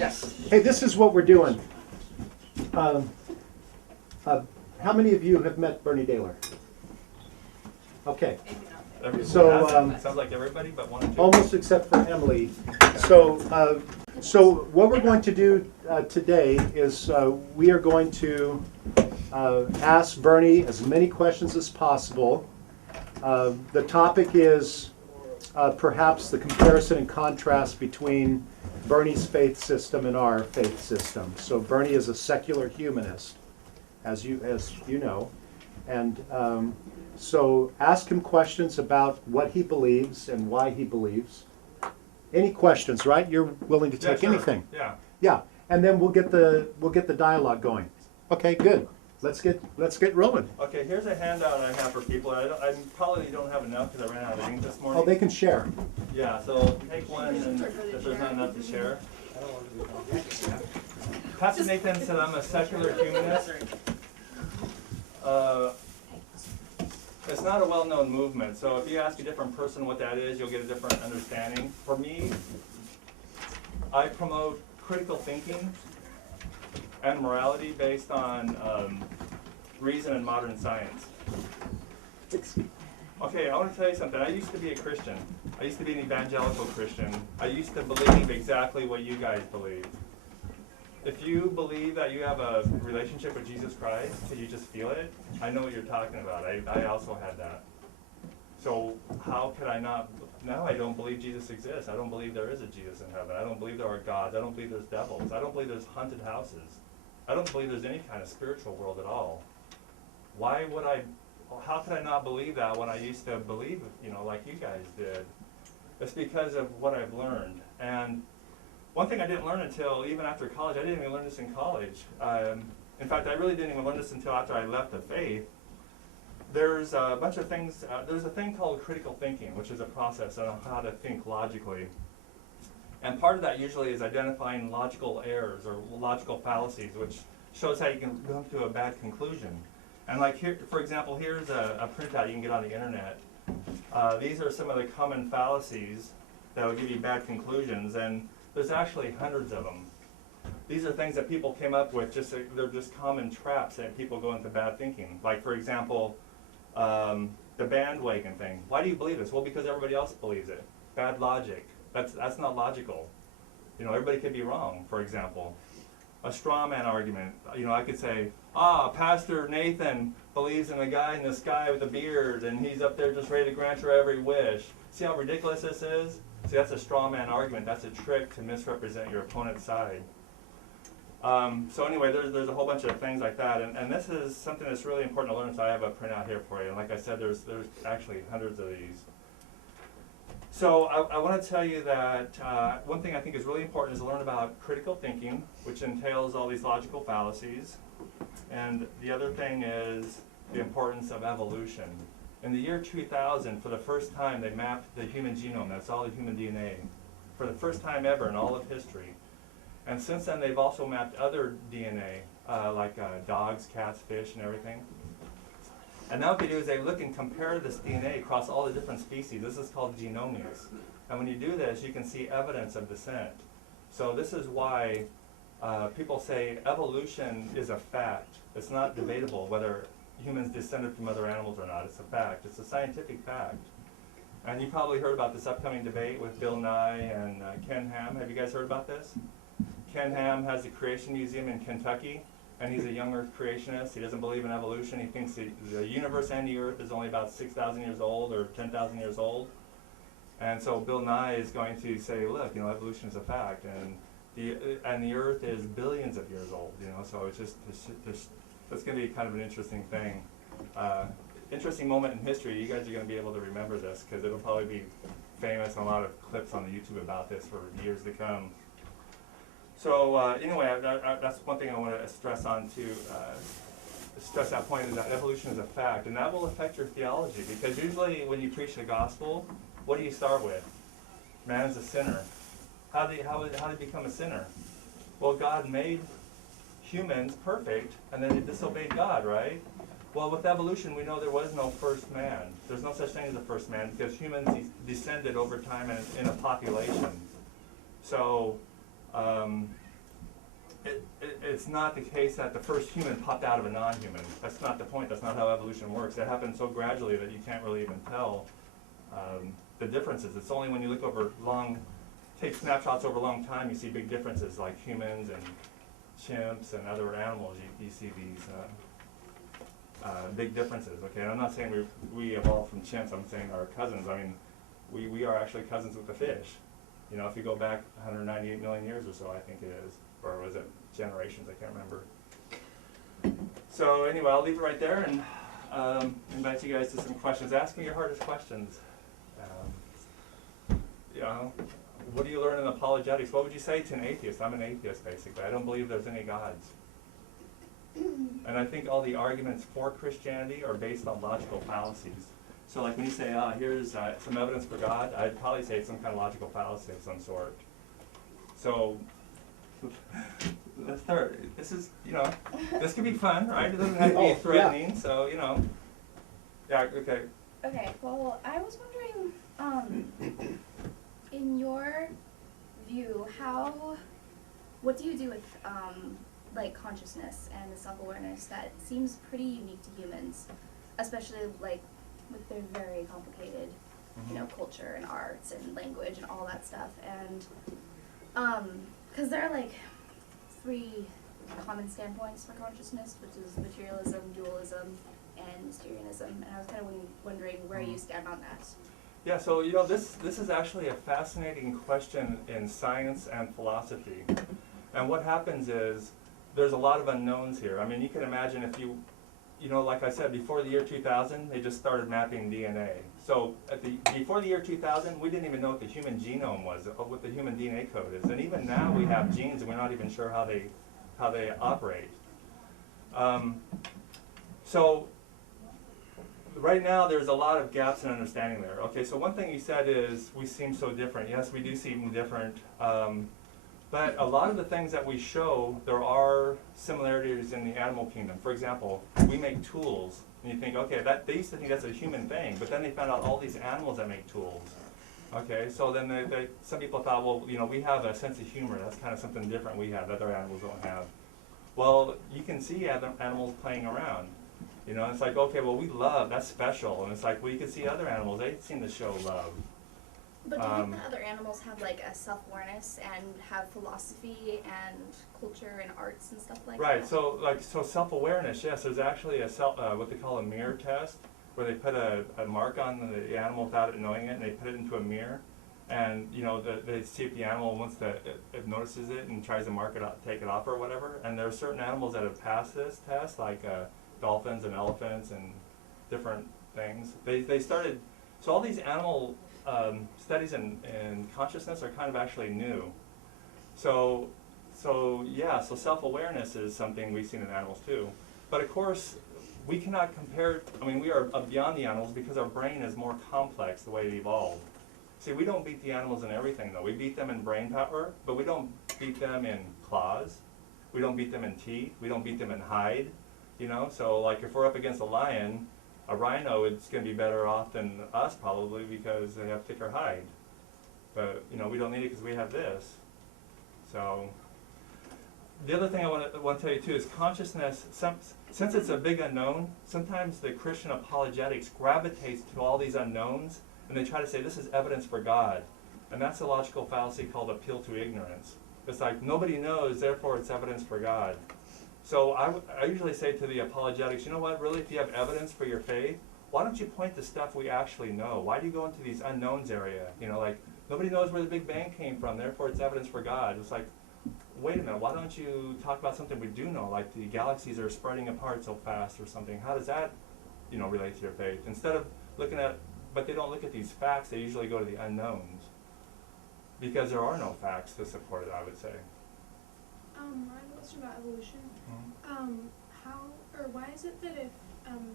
Yes. Hey, this is what we're doing. How many of you have met Bernie Daler? Okay. So, sounds like everybody but one or two. almost except for Emily. So what we're going to do today is we are going to ask Bernie as many questions as possible. The topic is perhaps the comparison and contrast between Bernie's faith system and our faith system. So Bernie is a secular humanist, as you know, and so ask him questions about what he believes and why he believes. Any questions, right? You're willing to take anything. Yeah. Yeah, and then we'll get the dialogue going. Okay, good. Let's get rolling. Okay, here's a handout I have for people. I probably don't have enough because I ran out of ink this morning. Oh, they can share. Yeah, so take one, and if there's not enough to share. Pastor Nathan said I'm a secular humanist. It's not a well-known movement, so if you ask a different person what that is, you'll get a different understanding. For me, I promote critical thinking and morality based on reason and modern science. Okay, I want to tell you something. I used to be a Christian. I used to be an evangelical Christian. I used to believe exactly what you guys believe. If you believe that you have a relationship with Jesus Christ, so you just feel it, I know what you're talking about. I also had that. So how could I not? Now I don't believe Jesus exists. I don't believe there is a Jesus in heaven. I don't believe there are gods. I don't believe there's devils. I don't believe there's haunted houses. I don't believe there's any kind of spiritual world at all. Why would I? How could I not believe that when I used to believe, like you guys did? It's because of what I've learned. And one thing I didn't learn until even after college, I didn't even learn this in college. In fact, I really didn't even learn this until after I left the faith. There's a bunch of things, there's a thing called critical thinking, which is a process on how to think logically. And part of that usually is identifying logical errors or logical fallacies, which shows how you can come to a bad conclusion. And like here, for example, here's a printout you can get on the internet. These are some of the common fallacies that will give you bad conclusions, and there's actually hundreds of them. These are things that people came up with, they're just common traps that people go into bad thinking. Like, for example, the bandwagon thing. Why do you believe this? Well, because everybody else believes it. Bad logic. That's not logical. Everybody could be wrong, for example. A straw man argument. I could say, Pastor Nathan believes in a guy in the sky with a beard, and he's up there just ready to grant your every wish. See how ridiculous this is? See, that's a straw man argument. That's a trick to misrepresent your opponent's side. So anyway, there's a whole bunch of things like that, and this is something that's really important to learn, so I have a printout here for you. And like I said, there's actually hundreds of these. So I want to tell you that one thing I think is really important is to learn about critical thinking, which entails all these logical fallacies. And the other thing is the importance of evolution. In the year 2000, for the first time, they mapped the human genome. That's all the human DNA. For the first time ever in all of history. And since then, they've also mapped other DNA, like dogs, cats, fish, and everything. And now what they do is they look and compare this DNA across all the different species. This is called genomics. And when you do this, you can see evidence of descent. So this is why people say evolution is a fact. It's not debatable whether humans descended from other animals or not. It's a fact. It's a scientific fact. And you probably heard about this upcoming debate with Bill Nye and Ken Ham. Have you guys heard about this? Ken Ham has the Creation Museum in Kentucky, and he's a young Earth creationist. He doesn't believe in evolution. He thinks the universe and the Earth is only about 6,000 years old or 10,000 years old. And so Bill Nye is going to say, look, evolution is a fact, and the Earth is billions of years old. So it's going to be kind of an interesting thing. Interesting moment in history. You guys are going to be able to remember this because it'll probably be famous and a lot of clips on the YouTube about this for years to come. So anyway, that's one thing I want to stress that point is that evolution is a fact, and that will affect your theology because usually when you preach the gospel, what do you start with? Man is a sinner. How did he become a sinner? Well, God made humans perfect, and then they disobeyed God, right? Well, with evolution, we know there was no first man. There's no such thing as a first man because humans descended over time in a population. So it's not the case that the first human popped out of a non-human. That's not the point. That's not how evolution works. It happened so gradually that you can't really even tell the differences. It's only when you look over take snapshots over a long time, you see big differences, like humans and chimps and other animals. You see these big differences. Okay, and I'm not saying we evolved from chimps. I'm saying our cousins. I mean, we are actually cousins with the fish. You know, if you go back 198 million years or so, I think it is, or was it generations? I can't remember. So anyway, I'll leave it right there and invite you guys to some questions. Ask me your hardest questions. You know, what do you learn in apologetics? What would you say to an atheist? I'm an atheist, basically. I don't believe there's any gods. And I think all the arguments for Christianity are based on logical fallacies. So like when you say, here's some evidence for God, I'd probably say it's some kind of logical fallacy of some sort. So let's start. This is, you know, this can be fun, right? It doesn't have to be threatening, so, you know. Yeah, okay. Okay, well, I was wondering, in your view, what do you do with, like, consciousness and the self-awareness that seems pretty unique to humans, especially, like, with their very complicated, you know, culture and arts and language and all that stuff, and, because there are, like, 3 common standpoints for consciousness, which is materialism, dualism, and Mysterianism, and I was kind of wondering where you stand on that. Yeah, so, you know, this is actually a fascinating question in science and philosophy. And what happens is, there's a lot of unknowns here. I mean, you can imagine if you know, like I said, before the year 2000, they just started mapping DNA. So before the year 2000, we didn't even know what the human genome was, what the human DNA code is. And even now we have genes and we're not even sure how they operate. So right now there's a lot of gaps in understanding there. Okay, so one thing you said is we seem so different. Yes, we do seem different. But a lot of the things that we show, there are similarities in the animal kingdom. For example, we make tools, and you think, okay, they used to think that's a human thing, but then they found out all these animals that make tools. Okay, so then some people thought, well, you know, we have a sense of humor. That's kind of something different we have that other animals don't have. Well, you can see other animals playing around. You know, it's like, okay, well, we love, that's special. And it's like, well, you can see other animals, they seem to show love. But do you think that other animals have like a self-awareness and have philosophy and culture and arts and stuff like that? Right. So self-awareness. Yes, there's actually what they call a mirror test, where they put a mark on the animal without it knowing it, and they put it into a mirror, and you know they see if the animal once it notices it and tries to mark it out, take it off or whatever. And there are certain animals that have passed this test, like dolphins and elephants and different things. They started. So all these animal studies in consciousness are kind of actually new. So self-awareness is something we've seen in animals too. But of course, we cannot compare, I mean, we are beyond the animals because our brain is more complex the way it evolved. See, we don't beat the animals in everything though. We beat them in brain power, but we don't beat them in claws. We don't beat them in teeth. We don't beat them in hide. You know, so like if we're up against a lion, a rhino is going to be better off than us probably because they have thicker hide. But, you know, we don't need it because we have this. So the other thing I want to tell you too is consciousness, since it's a big unknown, sometimes the Christian apologetics gravitates to all these unknowns and they try to say this is evidence for God. And that's a logical fallacy called appeal to ignorance. It's like nobody knows, therefore it's evidence for God. So I usually say to the apologetics, you know what, really, if you have evidence for your faith, why don't you point to stuff we actually know? Why do you go into these unknowns area? You know, like, nobody knows where the Big Bang came from, therefore it's evidence for God. It's like, wait a minute, why don't you talk about something we do know, like the galaxies are spreading apart so fast or something? How does that, you know, relate to your faith? Instead of looking at, but they don't look at these facts, they usually go to the unknowns. Because there are no facts to support it, I would say. I have a question about evolution. Why is it that if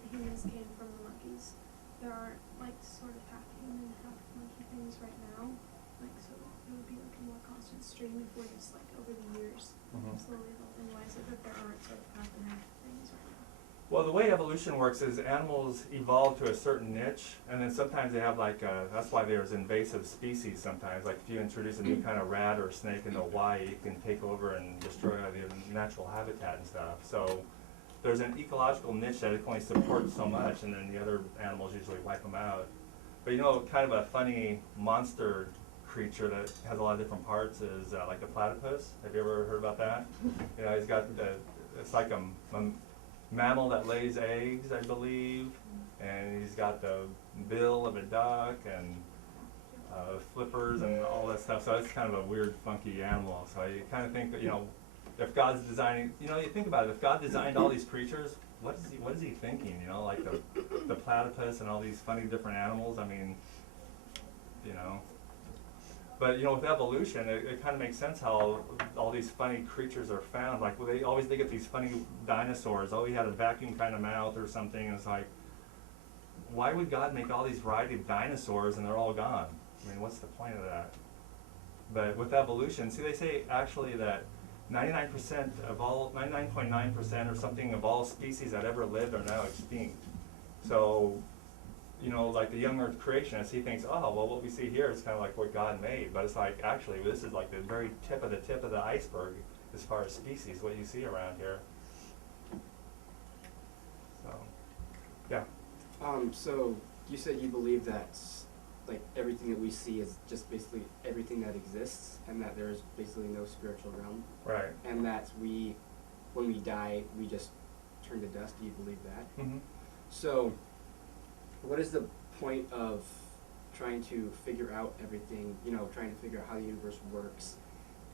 humans came from the monkeys, there aren't like sort of half human, half monkey things right now? Like, so it would be like a more constant stream if we're just like over the years slowly evolving. Why is it that there aren't sort of half and half things right now? Well, the way evolution works is animals evolve to a certain niche, and then sometimes they have like, that's why there's invasive species sometimes. Like if you introduce a new kind of rat or snake into Hawaii, it can take over and destroy the natural habitat and stuff. So there's an ecological niche that it can only support so much, and then the other animals usually wipe them out. But you know, kind of a funny monster creature that has a lot of different parts is like the platypus. Have you ever heard about that? You know, he's got it's like a mammal that lays eggs, I believe, and he's got the bill of a duck and flippers and all that stuff. So it's kind of a weird, funky animal. So you kind of think that, you know, if God's designing, you know, you think about it, if God designed all these creatures, what is he thinking? You know, like the platypus and all these funny different animals. I mean, you know. But you know, with evolution, it kind of makes sense how all these funny creatures are found. Like, well, they get these funny dinosaurs. Oh, he had a vacuum kind of mouth or something. And it's like, why would God make all these variety of dinosaurs and they're all gone? I mean, what's the point of that? But with evolution, see, they say actually that 99% of all, 99.9% or something of all species that ever lived are now extinct. So, you know, like the young earth creationist, he thinks, oh, well, what we see here is kind of like what God made. But it's like, actually, this is like the very tip of the iceberg as far as species, what you see around here. So, yeah. So you said you believe that like everything that we see is just basically everything that exists, and that there's basically no spiritual realm. Right. And that when we die, we just turn to dust. Do you believe that? Mm-hmm. So, what is the point of trying to figure out everything, you know, trying to figure out how the universe works,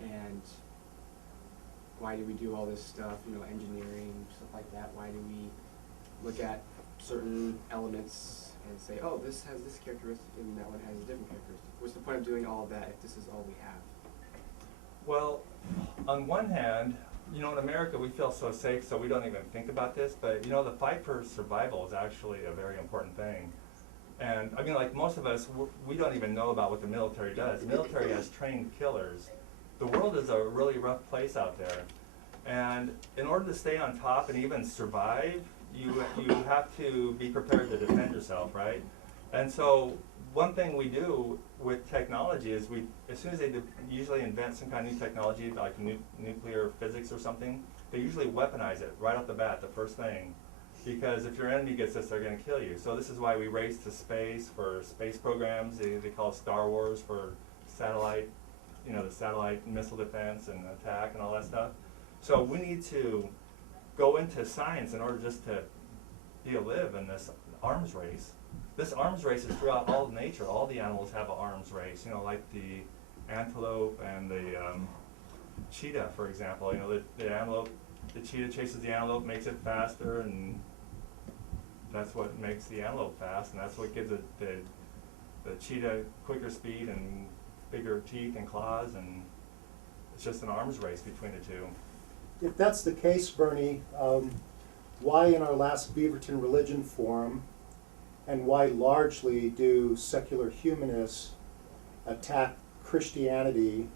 and why do we do all this stuff, you know, engineering, stuff like that? Why do we look at certain elements and say, oh, this has this characteristic and that one has a different characteristic? What's the point of doing all of that if this is all we have? Well, on one hand, you know, in America we feel so safe, so we don't even think about this, but you know, the fight for survival is actually a very important thing. And I mean, like most of us, we don't even know about what the military does. The military has trained killers. The world is a really rough place out there. And in order to stay on top and even survive, you have to be prepared to defend yourself, right? And so one thing we do with technology is as soon as they usually invent some kind of new technology, like nuclear physics or something, they usually weaponize it right off the bat, the first thing. Because if your enemy gets this, they're going to kill you. So this is why we race to space for space programs. They call it Star Wars for satellite, you know, the satellite missile defense and attack and all that stuff. So we need to go into science in order just to live in this arms race. This arms race is throughout all of nature. All the animals have an arms race, you know, like the antelope and the cheetah, for example. You know, the antelope, the cheetah chases the antelope, makes it faster, and that's what makes the antelope fast, and that's what gives it the cheetah quicker speed and bigger teeth and claws, and it's just an arms race between the two. If that's the case, Bernie, why in our last Beaverton Religion Forum, and why largely do secular humanists attack Christianity,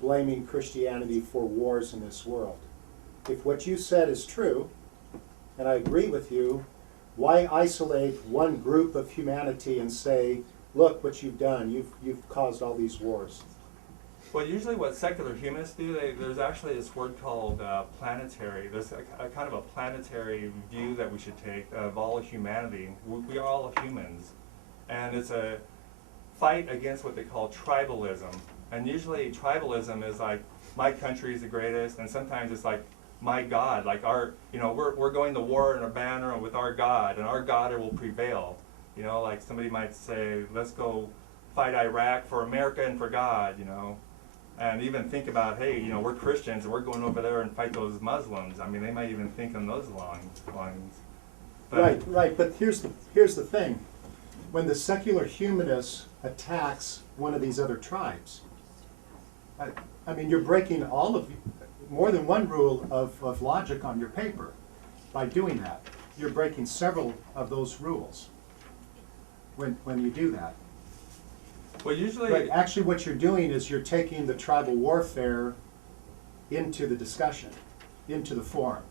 blaming Christianity for wars in this world? If what you said is true, and I agree with you, why isolate one group of humanity and say, look what you've done, you've caused all these wars? Well, usually what secular humanists do, there's actually this word called planetary. There's a kind of a planetary view that we should take of all humanity. We are all humans. And it's a fight against what they call tribalism. And usually tribalism is like, my country is the greatest, and sometimes it's like, my God, like our, you know, we're going to war in a banner with our God, and our God will prevail. You know, like somebody might say, let's go fight Iraq for America and for God, you know. And even think about, hey, you know, we're Christians and we're going over there and fight those Muslims. I mean, they might even think on those lines. But Right. But here's the thing: when the secular humanist attacks one of these other tribes, I mean, you're breaking more than one rule of logic on your paper by doing that. You're breaking several of those rules when you do that. Well, usually, But actually what you're doing is you're taking the tribal warfare into the discussion, into the forum.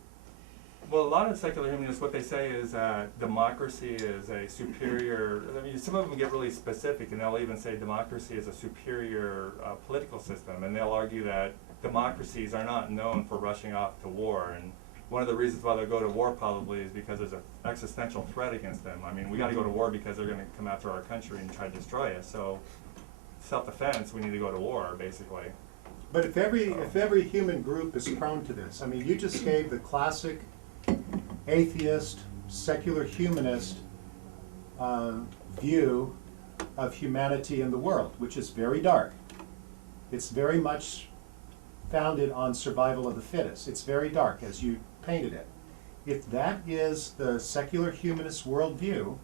Well, a lot of secular humanists, what they say is that democracy is a superior, I mean, some of them get really specific and they'll even say democracy is a superior political system, and they'll argue that democracies are not known for rushing off to war, and one of the reasons why they'll go to war probably is because there's an existential threat against them. I mean, we gotta go to war because they're gonna come after our country and try to destroy us, so self-defense, we need to go to war, basically. But if every human group is prone to this, I mean, you just gave the classic atheist, secular humanist view of humanity in the world, which is very dark. It's very much founded on survival of the fittest. It's very dark, as you painted it. If that is the secular humanist worldview,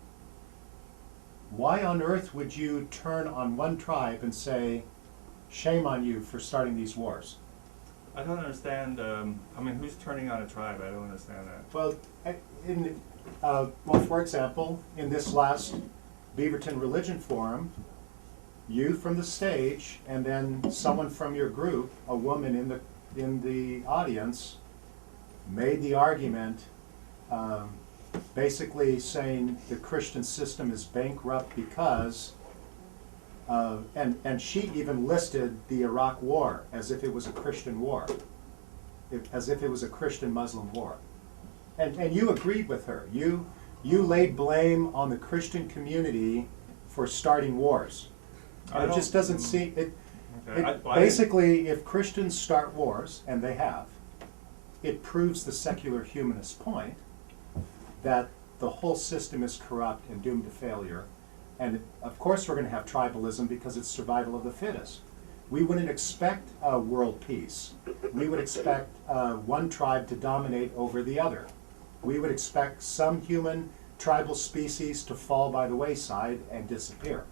why on earth would you turn on one tribe and say, shame on you for starting these wars? I don't understand, I mean, who's turning on a tribe? I don't understand that. Well, for example, in this last Beaverton Religion Forum, you from the stage and then someone from your group, a woman in the audience, made the argument basically saying the Christian system is bankrupt because and she even listed the Iraq War as if it was a Christian war, as if it was a Christian-Muslim war. And you agreed with her. You laid blame on the Christian community for starting wars. And it just doesn't seem, basically, if Christians start wars, and they have, it proves the secular humanist point that the whole system is corrupt and doomed to failure. And of course we're going to have tribalism because it's survival of the fittest. We wouldn't expect world peace. We would expect one tribe to dominate over the other. We would expect some human tribal species to fall by the wayside and disappear.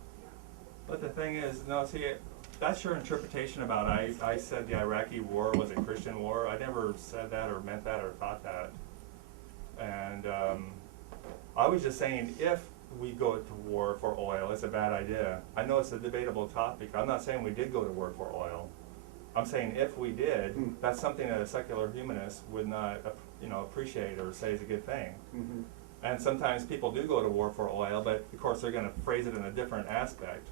But the thing is, no, see, that's your interpretation about I said the Iraqi war was a Christian war. I never said that or meant that or thought that. And I was just saying if we go to war for oil, it's a bad idea. I know it's a debatable topic. I'm not saying we did go to war for oil. I'm saying if we did, that's something that a secular humanist would not, appreciate or say is a good thing. Mm-hmm. And sometimes people do go to war for oil, but of course they're going to phrase it in a different aspect.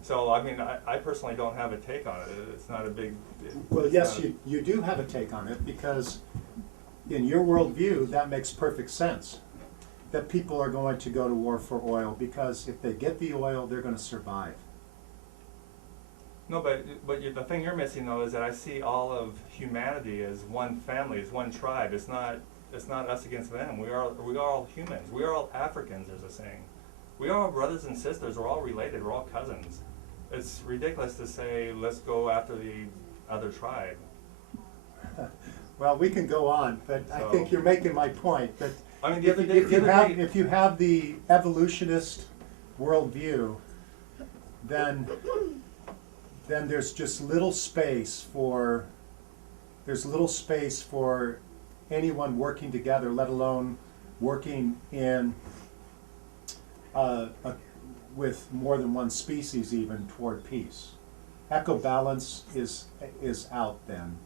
So I mean, I personally don't have a take on it. It's not a big. Well, yes, you do have a take on it because in your worldview that makes perfect sense. That people are going to go to war for oil because if they get the oil, they're going to survive. No, but the thing you're missing though is that I see all of humanity as one family, as one tribe. It's not us against them. We are all humans. We are all Africans. There's a saying. We are all brothers and sisters. We're all related. We're all cousins. It's ridiculous to say let's go after the other tribe. Well, we can go on, but I think you're making my point. But I mean, if you have the evolutionist worldview, then there's just little space for anyone working together, let alone working in with more than one species even toward peace. Ecobalance is out then.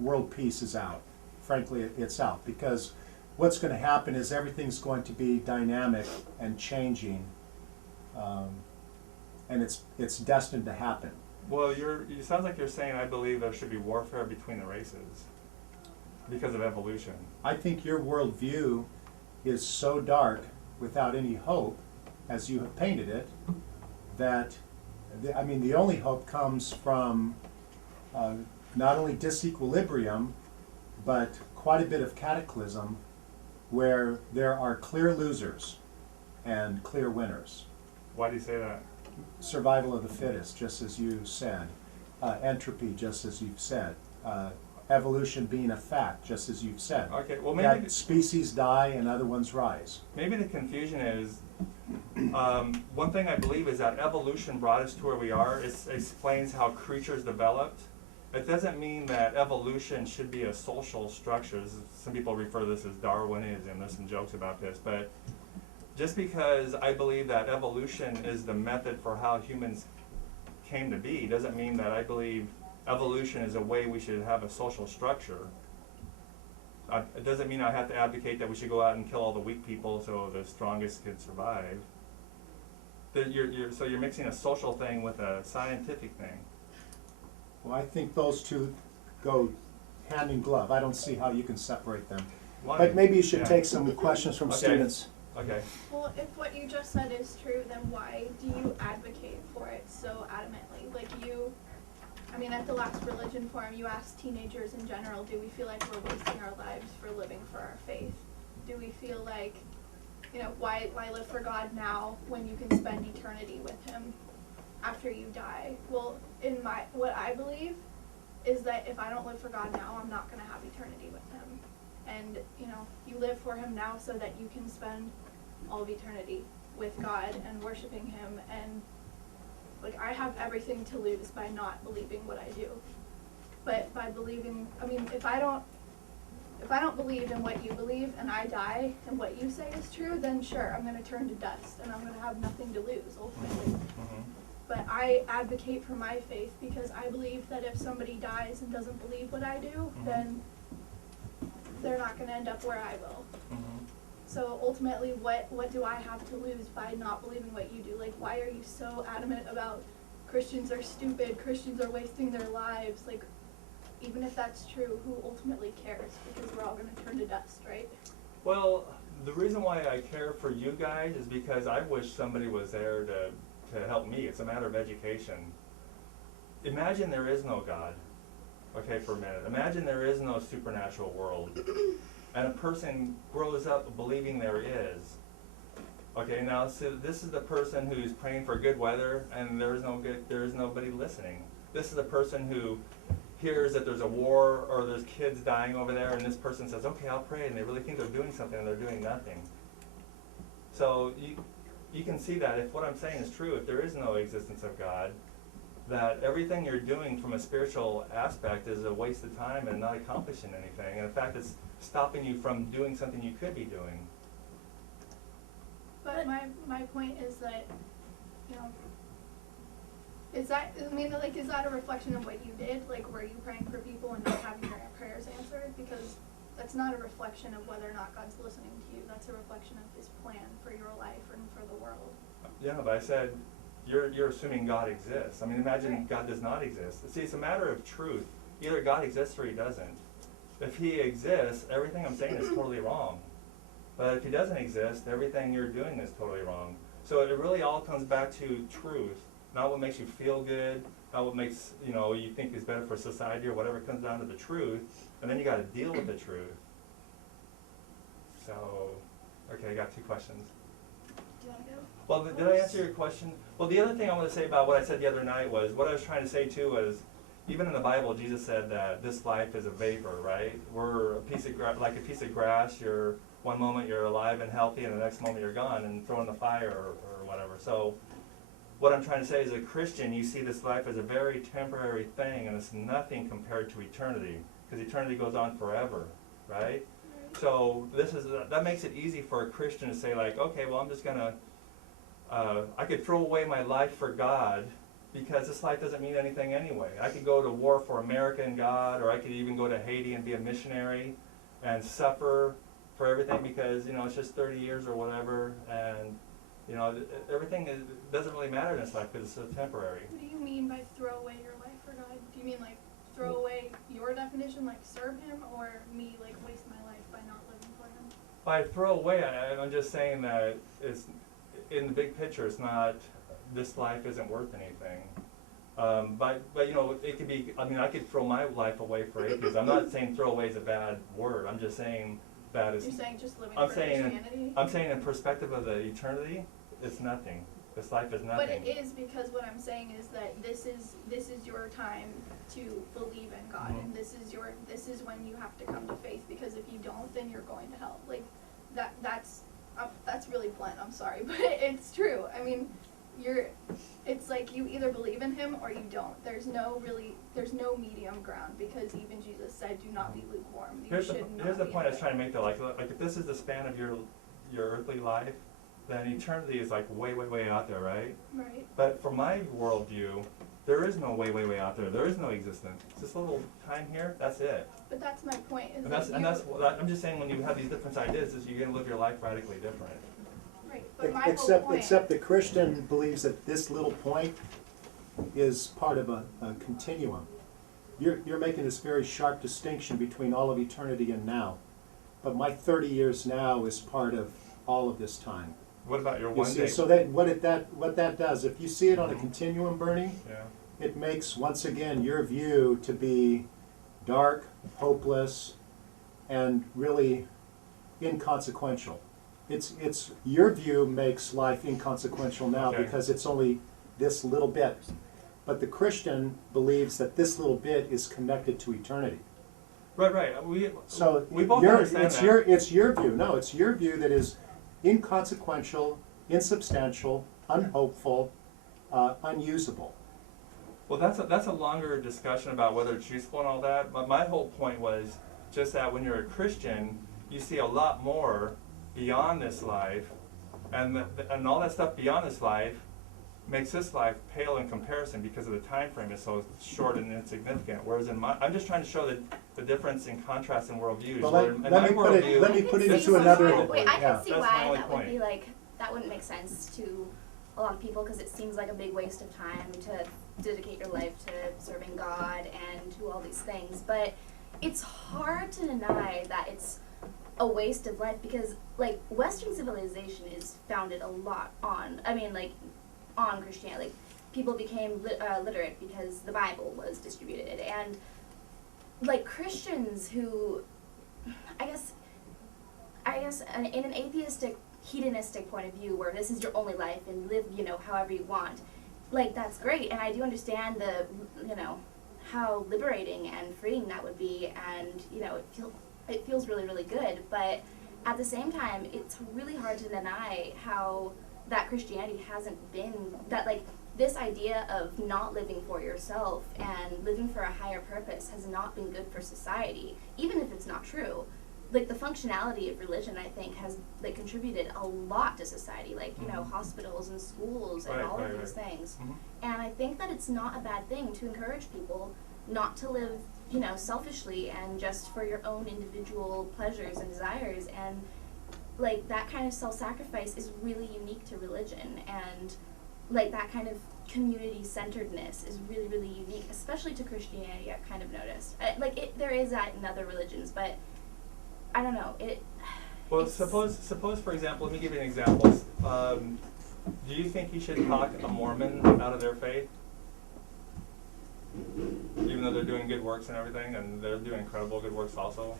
World peace is out. Frankly, it's out because what's going to happen is everything's going to be dynamic and changing, and it's destined to happen. Well, it sounds like you're saying I believe there should be warfare between the races because of evolution. I think your worldview is so dark, without any hope, as you have painted it, that the only hope comes from not only disequilibrium, but quite a bit of cataclysm, where there are clear losers and clear winners. Why do you say that? Survival of the fittest, just as you said. Entropy, just as you've said. Evolution being a fact, just as you've said. Okay, well maybe that species die and other ones rise. Maybe the confusion is, one thing I believe is that evolution brought us to where we are. It explains how creatures developed. It doesn't mean that evolution should be a social structure. Some people refer to this as Darwinism. There's some jokes about this, but just because I believe that evolution is the method for how humans came to be doesn't mean that I believe evolution is a way we should have a social structure. It doesn't mean I have to advocate that we should go out and kill all the weak people so the strongest could survive. So you're mixing a social thing with a scientific thing. Well, I think those two go hand in glove. I don't see how you can separate them. Why? But maybe you should Yeah. take some questions from Okay. students. Okay. Well, if what you just said is true, then why do you advocate for it so adamantly? Like I mean, at the last religion forum, you asked teenagers in general, do we feel like we're wasting our lives for living for our faith? Do we feel like, why live for God now when you can spend eternity with Him after you die? Well, what I believe is that if I don't live for God now, I'm not going to have eternity with Him. And, you live for Him now so that you can spend all of eternity with God and worshiping Him. And, I have everything to lose by not believing what I do. But by believing, if I don't believe in what you believe and I die and what you say is true, then sure, I'm going to turn to dust and I'm going to have nothing to lose ultimately. Mm-hmm. But I advocate for my faith because I believe that if somebody dies and doesn't believe what I do, then they're not going to end up where I will. Mm-hmm. So ultimately, what do I have to lose by not believing what you do? Why are you so adamant about Christians are stupid, Christians are wasting their lives? Even if that's true, who ultimately cares? Because we're all going to turn to dust, right? Well, the reason why I care for you guys is because I wish somebody was there to help me. It's a matter of education. Imagine there is no God, okay, for a minute. Imagine there is no supernatural world, and a person grows up believing there is. Okay, now so this is the person who's praying for good weather, and there is nobody listening. This is the person who hears that there's a war or there's kids dying over there, and this person says, okay, I'll pray, and they really think they're doing something, and they're doing nothing. So you can see that if what I'm saying is true, if there is no existence of God, that everything you're doing from a spiritual aspect is a waste of time and not accomplishing anything. And in fact, it's stopping you from doing something you could be doing. But my point is that, is that a reflection of what you did? Were you praying for people and not having your prayers answered? Because that's not a reflection of whether or not God's listening to you. That's a reflection of His plan for your life and for the world. Yeah, but I said, you're assuming God exists. Imagine Right. God does not exist. See, it's a matter of truth. Either God exists or He doesn't. If He exists, everything I'm saying is totally wrong. But if He doesn't exist, everything you're doing is totally wrong. So it really all comes back to truth, not what makes you feel good, not what makes you think is better for society or whatever. It comes down to the truth, and then you got to deal with the truth. So, okay, I got 2 questions. Do you want to go? Well, did I answer your question? Well, the other thing I want to say about what I said the other night was, what I was trying to say too was, even in the Bible, Jesus said that this life is a vapor, right? We're like a piece of grass. One moment you're alive and healthy, and the next moment you're gone and thrown in the fire or whatever. So what I'm trying to say is, as a Christian, you see this life as a very temporary thing, and it's nothing compared to eternity, because eternity goes on forever, right? So that makes it easy for a Christian to say, okay, well, I'm just gonna, I could throw away my life for God, because this life doesn't mean anything anyway. I could go to war for America and God, or I could even go to Haiti and be a missionary and suffer for everything because, it's just 30 years or whatever, and, everything doesn't really matter in this life because it's so temporary. What do you mean by throw away your life for God? Do you mean throw away your definition, serve Him, or me waste my life by not living for Him? By throw away, I'm just saying that it's, in the big picture, it's not, this life isn't worth anything. But it could be, I could throw my life away for atheists. I'm not saying throw away is a bad word. I'm just saying that is. You're saying just living for Christianity? I'm saying in perspective of the eternity, it's nothing. This life is nothing. But it is, because what I'm saying is that this is your time to believe in God, and this is when you have to come to faith, because if you don't, then you're going to hell. That's really blunt, I'm sorry, but it's true. It's you either believe in Him or you don't. There's no medium ground, because even Jesus said, do not be lukewarm. Here's the point I was trying to make though, if this is the span of your earthly life, then eternity is way, way, way out there, right? Right. But from my worldview, There is no way, way, way out there. There is no existence. It's this little time here. That's it. But that's my point. Is And that's that and you, that's what I'm just saying. When you have these different ideas, is you're gonna live your life radically different. right. But my whole Except, point. except the Christian believes that this little point is part of a continuum. You're making this very sharp distinction between all of eternity and now. But my 30 years now is part of all of this time. What about your You one see, day? so that what that does, if you see it on a Mhm. continuum, Bernie, Yeah. it makes once again your view to be dark, hopeless, and really inconsequential. It's your view makes life inconsequential now Okay. because it's only this little bit. But the Christian believes that this little bit is connected to eternity. Right, right. So we both your- understand it's that. your view. No, it's your view that is inconsequential, insubstantial, unhopeful, unusable. Well, that's a longer discussion about whether it's useful and all that. But my whole point was just that when you're a Christian, you see a lot more beyond this life, and all that stuff beyond this life makes this life pale in comparison because of the time frame is so short and insignificant. Whereas I'm just trying to show the difference in contrast in worldviews. Well, where in my worldview, let me I can put it see into why- another. Wait, I yeah. can see That's my why only that would point. be like, that wouldn't make sense to a lot of people because it seems like a big waste of time to dedicate your life to serving God and to all these things. But it's hard to deny that it's a waste of life because, like, Western civilization is founded a lot on, on Christianity. Like, people became literate because the Bible was distributed. And, like, Christians who, I guess in an atheistic, hedonistic point of view where this is your only life and live, however you want, like, that's great. And I do understand how liberating and freeing that would be, and, it feels really, really good. But at the same time, it's really hard to deny how that Christianity hasn't been, that, like, this idea of not living for yourself and living for a higher purpose has not been good for society, even if it's not true. Like, the functionality of religion, I think, has, like, contributed a lot to society, like, hospitals and schools and Right, all right, of these right. things. Mhm. And I think that it's not a bad thing to encourage people not to live, selfishly and just for your own individual pleasures and desires. And, like, that kind of self-sacrifice is really unique to religion. And, like, that kind of community-centeredness is really, really unique, especially to Christianity, I've kind of noticed. There is that in other religions, but I don't know. Well, It's- suppose for example, let me give you an example. Do you think you should talk a Mormon out of their faith? Even though they're doing good works and everything, and they're doing incredible good works also?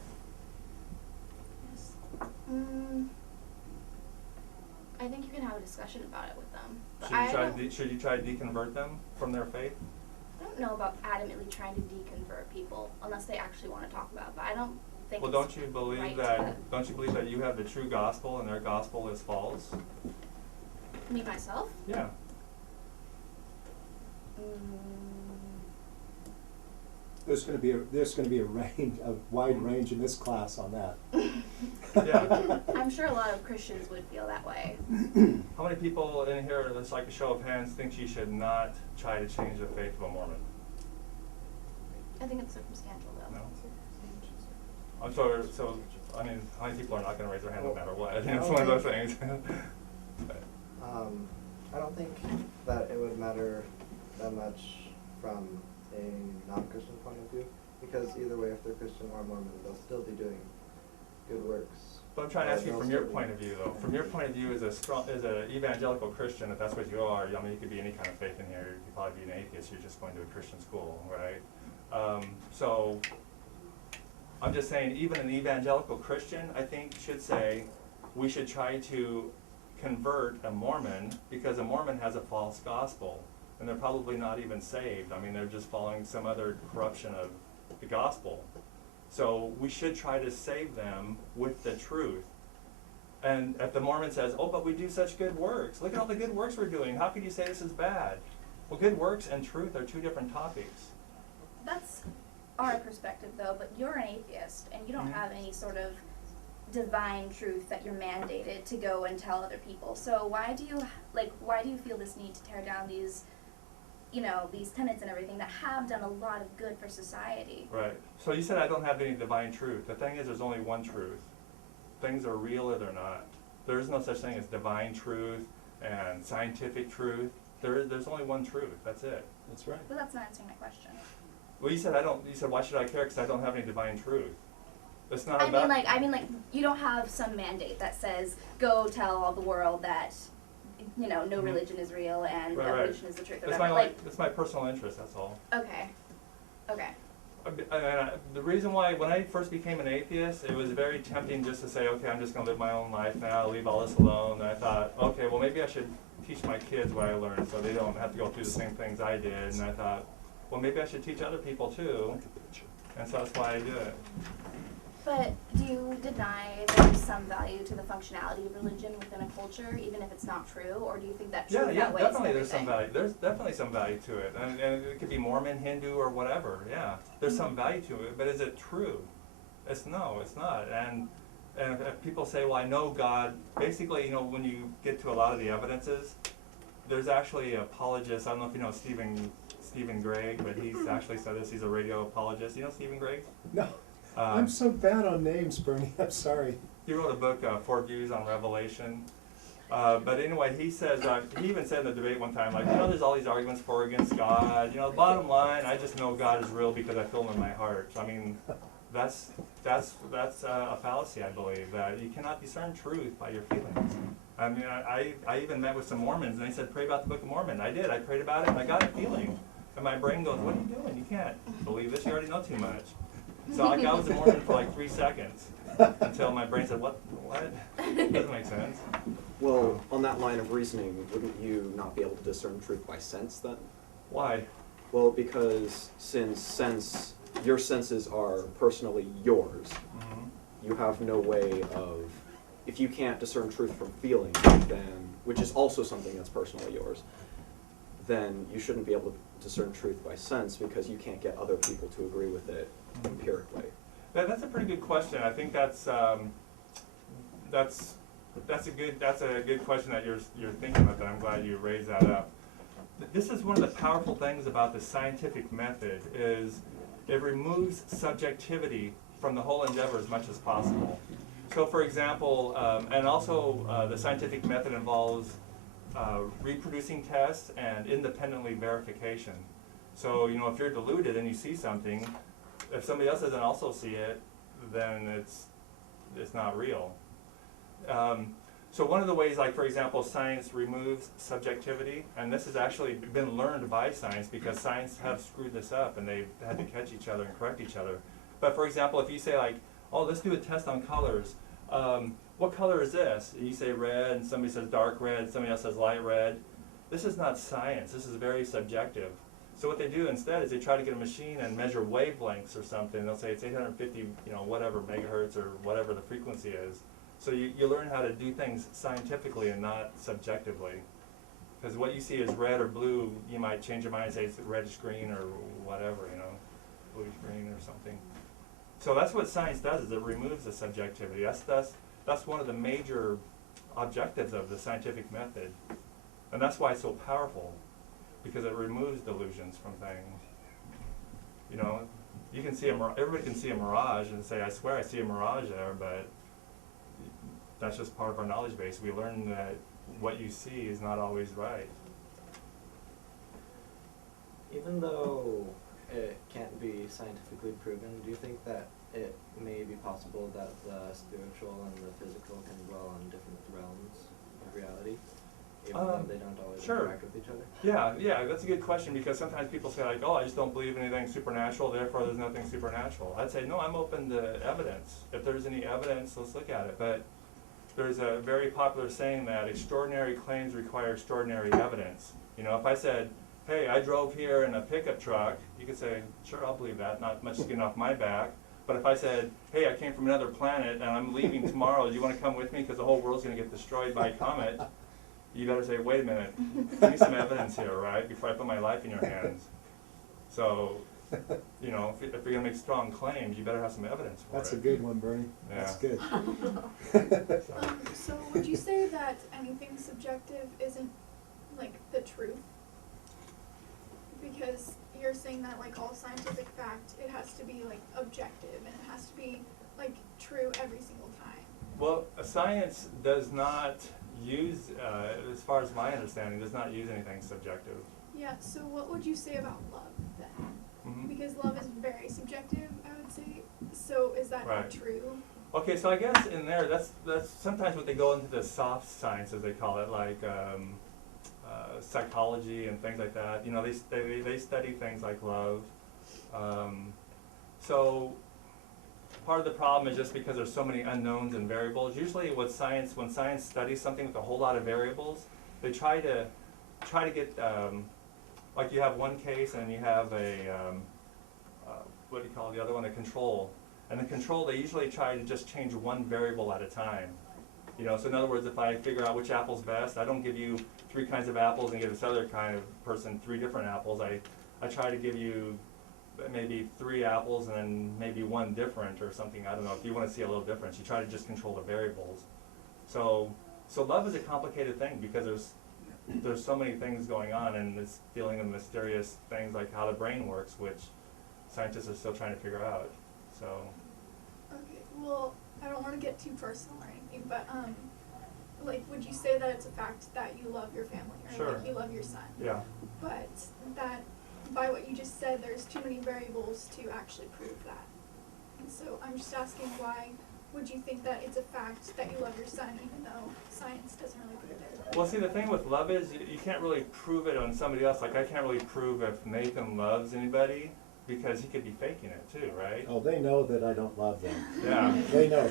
I think you can have a discussion about it with them. But Should you try to deconvert them from their faith? I don't know about adamantly trying to deconvert people unless they actually want to talk about it. But I don't think Well, it's don't you believe right that? to- Don't you believe that you have the true gospel and their gospel is false? Me, myself? Yeah. There's going to be a range, a wide range in this class on that. Yeah. I'm sure a lot of Christians would feel that way. How many people in here, that's like a show of hands, think you should not try to change the faith of a Mormon? I think it's circumstantial, though. No? I'm sure, so, I mean, how many people are not gonna raise their hand no matter what? I think it's one of those things. I don't think that it would matter that much from a non-Christian point of view, because either way, if they're Christian or Mormon, they'll still be doing good works. But I'm trying to ask you from your point of view, though. From your point of view, as a evangelical Christian, if that's what you are, I mean, you could be any kind of faith in here. You could probably be an atheist. You're just going to a Christian school, right? So I'm just saying, even an evangelical Christian, I think, should say we should try to convert a Mormon, because a Mormon has a false gospel, and they're probably not even saved. I mean, they're just following some other corruption of the gospel. So we should try to save them with the truth. And if the Mormon says, oh, but we do such good works, look at all the good works we're doing, how could you say this is bad? Well, good works and truth are two different topics. That's our perspective, though, but you're an atheist, and you don't Mhm. have any sort of divine truth that you're mandated to go and tell other people. So why do you feel this need to tear down these you know, these tenets and everything that have done a lot of good for society. Right. So you said I don't have any divine truth. The thing is, there's only one truth. Things are real or they're not. There is no such thing as divine truth and scientific truth. There's only one truth. That's it. That's right. But that's not answering my question. Well, you said I don't. You said why should I care? Because I don't have any divine truth. It's not I about. mean, like, you don't have some mandate that says, go tell all the world that, you know, no religion is real and Right, evolution is the truth or It's whatever. my Like, it's my personal interest. That's all. okay. Okay. The reason why, when I first became an atheist, it was very tempting just to say, okay, I'm just going to live my own life now, leave all this alone. And I thought, okay, well, maybe I should teach my kids what I learned so they don't have to go through the same things I did. And I thought, well, maybe I should teach other people too. And so that's why I do it. But do you deny there's some value to the functionality of religion within a culture, even if it's not true? Or do you think that truth Yeah, outweighs definitely there's some everything? value. There's definitely some value to it. And it could be Mormon, Hindu, or whatever, yeah. There's some value to it, but is it true? It's not. And if people say, well, I know God, basically, you know, when you get to a lot of the evidences, there's actually apologists. I don't know if you know Stephen Gregg, but he's actually said this. He's a radio apologist. You know Stephen Gregg? No, I'm so bad on names, Bernie. I'm sorry. He wrote a book, Four Views on Revelation. But anyway, he says, he even said in the debate one time, like, you know, there's all these arguments for or against God. You know, bottom line, I just know God is real because I feel him in my heart. I mean, that's a fallacy, I believe, that you cannot discern truth by your feelings. I mean, I even met with some Mormons, and they said, pray about the Book of Mormon. I did. I prayed about it, and I got a feeling. And my brain goes, what are you doing? You can't believe this. You already know too much. So like, I was a Mormon for like 3 seconds until my brain said, what? Doesn't make sense. Well, on that line of reasoning, wouldn't you not be able to discern truth by sense then? Why? Well, because since your senses are personally yours, you have no way of, if you can't discern truth from feeling, then, which is also something that's personally yours, then you shouldn't be able to discern truth by sense because you can't get other people to agree with it empirically. That's a pretty good question. I think that's a good question that you're thinking about. That I'm glad you raised that up. This is one of the powerful things about the scientific method is it removes subjectivity from the whole endeavor as much as possible. So, for example, and also the scientific method involves reproducing tests and independently verification. So, you know, if you're deluded and you see something, if somebody else doesn't also see it, then it's not real. So one of the ways, like for example, science removes subjectivity, and this has actually been learned by science because science have screwed this up and they've had to catch each other and correct each other. But for example, if you say like, oh, let's do a test on colors. What color is this? And you say red, and somebody says dark red, somebody else says light red. This is not science. This is very subjective. So what they do instead is they try to get a machine and measure wavelengths or something. They'll say it's 850, you know, whatever megahertz or whatever the frequency is. So you learn how to do things scientifically and not subjectively. Because what you see is red or blue, you might change your mind and say it's reddish green or whatever, you know, bluish green or something. So that's what science does, is it removes the subjectivity. That's one of the major objectives of the scientific method. And that's why it's so powerful, because it removes delusions from things. You know, you can see everybody can see a mirage and say, I swear I see a mirage there, but that's just part of our knowledge base. We learn that what you see is not always right. Even though it can't be scientifically proven, do you think that it may be possible that the spiritual and the physical can dwell on different realms of reality, even though they don't always interact with each other? Yeah, that's a good question, because sometimes people say like, oh, I just don't believe anything supernatural, therefore there's nothing supernatural. I'd say, no, I'm open to evidence. If there's any evidence, let's look at it. But there's a very popular saying that extraordinary claims require extraordinary evidence. You know, if I said, hey, I drove here in a pickup truck, you could say, sure, I'll believe that, not much skin off my back. But if I said, hey, I came from another planet and I'm leaving tomorrow, do you want to come with me because the whole world's going to get destroyed by a comet? You better say, wait a minute, give me some evidence here, right, before I put my life in your hands. So, you know, if you're going to make strong claims, you better have some evidence for That's it. a good one, Bernie. Yeah. That's good. So would you say that anything subjective isn't like the truth? because you're saying that like all scientific fact, it has to be like objective and it has to be like true every single time. Well, science does not use, as far as my understanding, does not use anything subjective. Yeah, so what would you say about love then? Mhm. Because love is very subjective, I would say. So is that Right. not true? Okay, so I guess in there, that's sometimes what they go into the soft sciences, they call it, like psychology and things like that. You know, they study things like love. So part of the problem is just because there's so many unknowns and variables. Usually, when science studies something with a whole lot of variables, they try to get like you have one case and you have a what do you call the other one? A control. And the control, they usually try to just change one variable at a time. You know, so in other words, if I figure out which apple's best, I don't give you 3 kinds of apples and give this other kind of person 3 different apples. I try to give you maybe 3 apples and then maybe 1 different or something. I don't know. If you want to see a little difference, you try to just control the variables. So love is a complicated thing because there's so many things going on, and it's dealing with mysterious things like how the brain works, which scientists are still trying to figure out. So. Okay, well, I don't want to get too personal or anything, but like, would you say that it's a fact that you love your family or Sure. like you love your son? Yeah. But that by what you just said, there's too many variables to actually prove that. And so I'm just asking, why would you think that it's a fact that you love your son, even though science doesn't really prove it? Well, see, the thing with love is you can't really prove it on somebody else. Like, I can't really prove if Nathan loves anybody because he could be faking it too, right? Oh, they know that I don't love them. Yeah. They know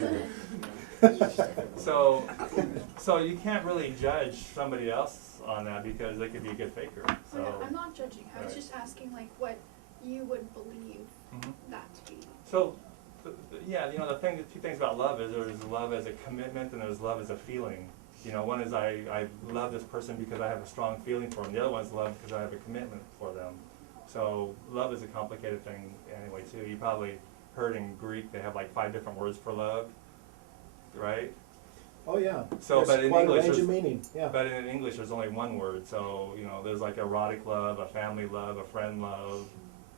that. So you can't really judge somebody else on that because they could be a good faker. So. I'm not judging. I was Right. just asking, like, what you would believe Mhm. that to be. So, yeah, you know, the 2 things about love is there's love as a commitment and there's love as a feeling. You know, one is I love this person because I have a strong feeling for them. The other one is love because I have a commitment for them. So love is a complicated thing anyway too. You probably heard in Greek they have like 5 different words for love, right? Oh, yeah. So, There's but in quite English, a range there's- of meaning, yeah. But in English there's only one word. So, you know, there's like erotic love, a family love, a friend love,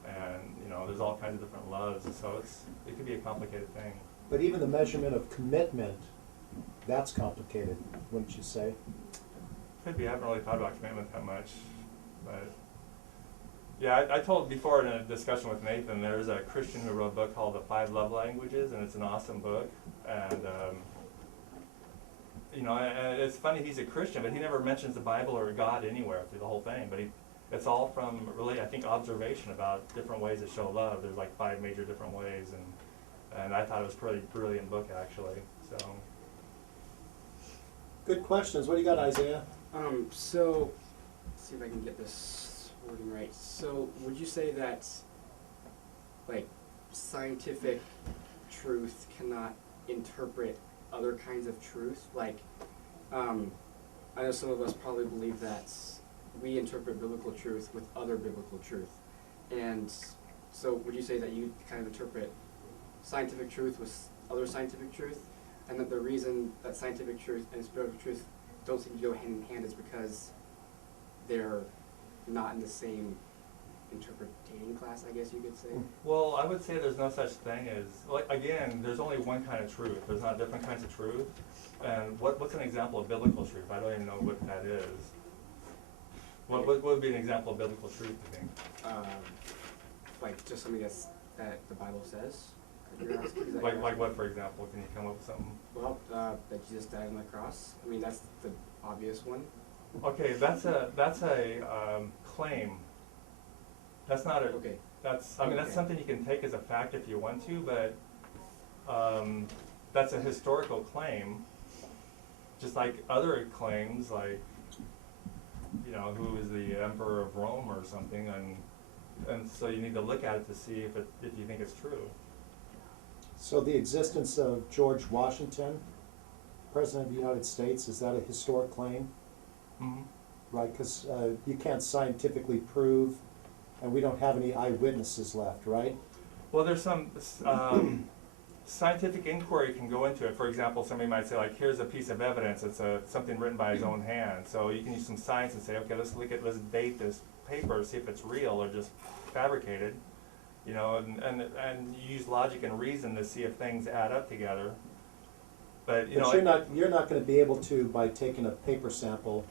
and, you know, there's all kinds of different loves. So it could be a complicated thing. But even the measurement of commitment, that's complicated, wouldn't you say? Could be. I haven't really thought about commitment that much, but yeah, I told before in a discussion with Nathan, there's a Christian who wrote a book called The 5 Love Languages, and it's an awesome book. And you know, and it's funny, he's a Christian, but he never mentions the Bible or God anywhere through the whole thing. But it's all from really, I think, observation about different ways to show love. There's like 5 major different ways, and I thought it was a pretty brilliant book actually. So. Good questions. What do you got, Isaiah? So, let's see if I can get this wording right. So, would you say that, like, scientific truth cannot interpret other kinds of truth? Like, I know some of us probably believe that we interpret biblical truth with other biblical truth. And so, would you say that you kind of interpret scientific truth with other scientific truth? And that the reason that scientific truth and spiritual truth don't seem to go hand in hand is because they're not in the same interpreting class, I guess you could say. Well, I would say there's no such thing as, like, again, there's only one kind of truth. There's not different kinds of truth. And what's an example of biblical truth? I don't even know what that is. What would be an example of biblical truth, you think? Like just something that the Bible says. You're asking, is that Like you're like asking? what, for example? Can you come up with something? Well, that Jesus died on the cross. I mean, that's the obvious one. Okay, that's a claim. That's not a. Okay. That's Okay. something you can take as a fact if you want to, but that's a historical claim. Just like other claims, like, you know, who is the emperor of Rome or something, and so you need to look at it to see if you think it's true. So the existence of George Washington, President of the United States, is that a historic claim? Mm-hmm. Right, because you can't scientifically prove, and we don't have any eyewitnesses left, right? Well, there's some scientific inquiry can go into it. For example, somebody might say, like, here's a piece of evidence. It's something written by his own hand. So you can use some science and say, okay, let's date this paper, see if it's real or just fabricated, you know, and you use logic and reason to see if things add up together. But you know, you're not going to be able to, by taking a paper sample,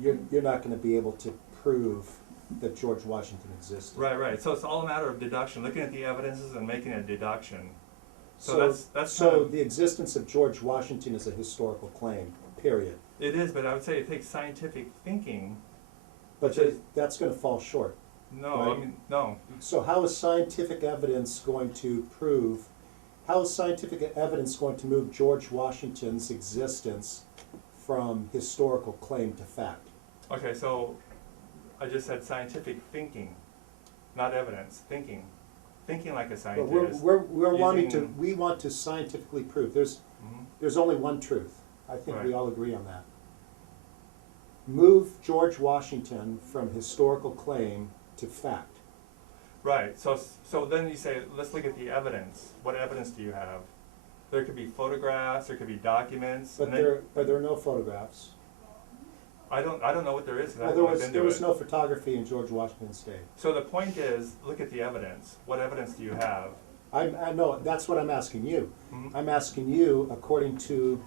you're not going to be able to prove that George Washington existed. right. So it's all a matter of deduction, looking at the evidences and making a deduction. So that's so kind of, the existence of George Washington is a historical claim. Period. it is, but I would say it takes scientific thinking. But that's going to fall short. No, Right. I mean no. So how is scientific evidence going to prove? How is scientific evidence going to move George Washington's existence from historical claim to fact? Okay, so I just said scientific thinking, not evidence. Thinking like a But scientist. we want to scientifically prove. There's only one truth. I think we Right. all agree on that. Move George Washington from historical claim to fact. Right. So then you say, let's look at the evidence. What evidence do you have? There could be photographs. There could be documents. But and then, there are no photographs. I don't know what there is. 'Cause I Well, haven't looked into there was it. no photography in George Washington's day. So the point is, look at the evidence. What evidence do you have? I know, that's what I'm asking you. Mhm. I'm asking you, according to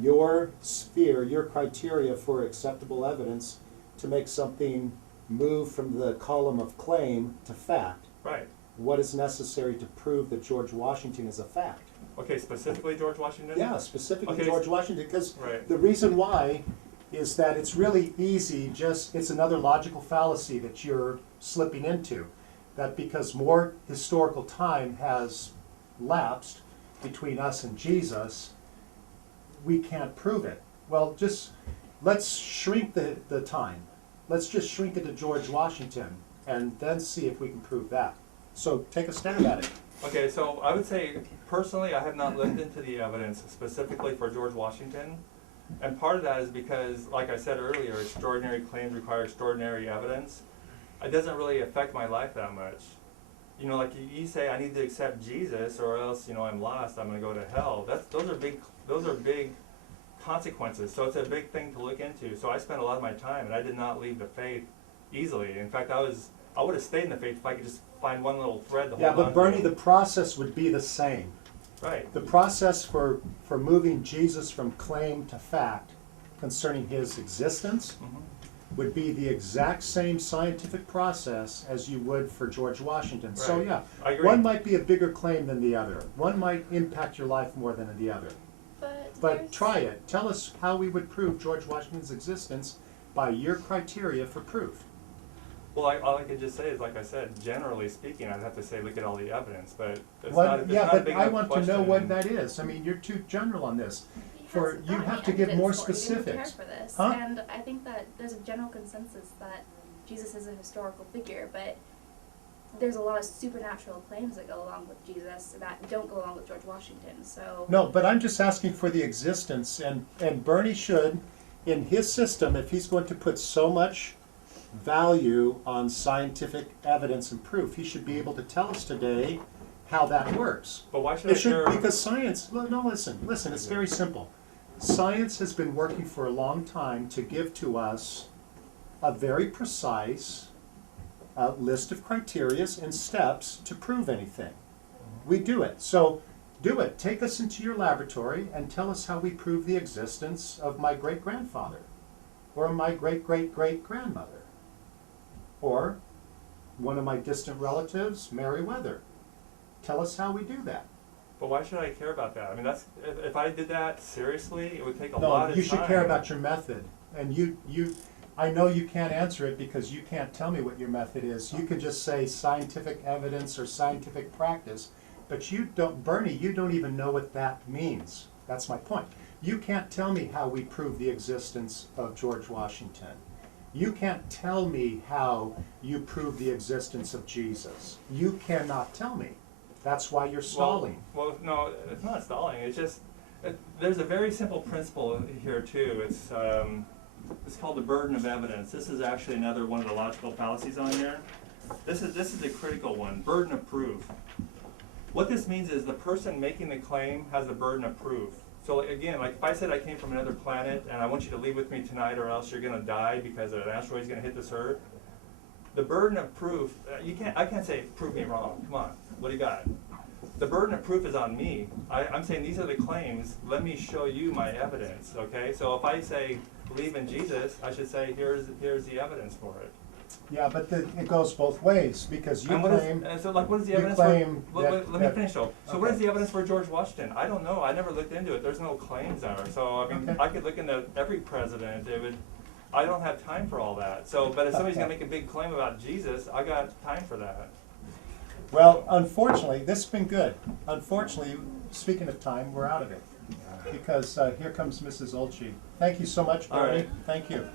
your sphere, your criteria for acceptable evidence, to make something move from the column of claim to fact. Right. What is necessary to prove that George Washington is a fact? Okay. Specifically, George Washington. Yeah, specifically Okay. George Washington, because Right. the reason why is that it's really easy, it's another logical fallacy that you're slipping into. That because more historical time has lapsed between us and Jesus, we can't prove it. Well, let's shrink the time. Let's just shrink it to George Washington and then see if we can prove that. So take a stab at it. Okay. So I would say, personally, I have not looked into the evidence specifically for George Washington. And part of that is because, like I said earlier, extraordinary claims require extraordinary evidence. It doesn't really affect my life that much. You know, like you say, I need to accept Jesus, or else, you know, I'm lost. I'm going to go to hell. Those are big consequences. So it's a big thing to look into. So I spent a lot of my time, and I did not leave the faith easily. In fact, I would have stayed in the faith if I could just find one little thread to hold Yeah, on but Bernie, to. the process would be the same. Right. The process for moving Jesus from claim to fact concerning his existence Mhm. would be the exact same scientific process as you would for George Washington. So Right. yeah, I agree. one might be a bigger claim than the other. One might impact your life more than the other. But there's- try it. Tell us how we would prove George Washington's existence by your criteria for proof. Well, all I could just say is, like I said, generally speaking, I'd have to say look at all the evidence, but it's What- not. It's yeah, not a but big I enough want to know question. what that is. I mean, you're too general on this. He For hasn't you brought have any to give more evidence for it. He didn't specifics. prepare for this. Huh? And I think that there's a general consensus that Jesus is a historical figure, but there's a lot of supernatural claims that go along with Jesus that don't go along with George Washington. So No, but I'm just asking for the existence, and Bernie should, in his system, if he's going to put so much value on scientific evidence and proof, he should be able to tell us today how that works. But why should I It should, care? because science, no, listen, it's very simple. Science has been working for a long time to give to us a very precise list of criteria and steps to prove anything. We do it. So do it. Take us into your laboratory and tell us how we prove the existence of my great-grandfather or my great-great-great-grandmother or one of my distant relatives, Meriwether. Tell us how we do that. But why should I care about that? I mean, that's if I did that seriously, it would take a lot No, of you time. should care about your method. And I know you can't answer it because you can't tell me what your method is. You could just say scientific evidence or scientific practice, but you don't, Bernie, you don't even know what that means. That's my point. You can't tell me how we prove the existence of George Washington. You can't tell me how you prove the existence of Jesus. You cannot tell me. That's why you're stalling. Well, no, it's not stalling. It's just there's a very simple principle here too. It's called the burden of evidence. This is actually another one of the logical fallacies on here. This is a critical one. Burden of proof. What this means is the person making the claim has the burden of proof. So again, like if I said I came from another planet and I want you to leave with me tonight or else you're going to die because an asteroid is going to hit this Earth, The burden of proof, I can't say, prove me wrong. Come on, what do you got? The burden of proof is on me. I'm saying these are the claims. Let me show you my evidence, okay? So if I say, believe in Jesus, I should say, here's the evidence for it. Yeah, but it goes both ways, because you And claim, what is the you evidence claim for, let me that- finish though. So what is the evidence for George Washington? I don't know, I never looked into it, there's no claims there. So I mean, Okay. I could look into every president, I don't have time for all that. So, but if somebody's gonna make a big claim about Jesus, I got time for that. well, unfortunately, this has been good. Unfortunately, speaking of time, we're out of it. Because here comes Mrs. Olchi. Thank you so much, All Bernie. right. Thank you.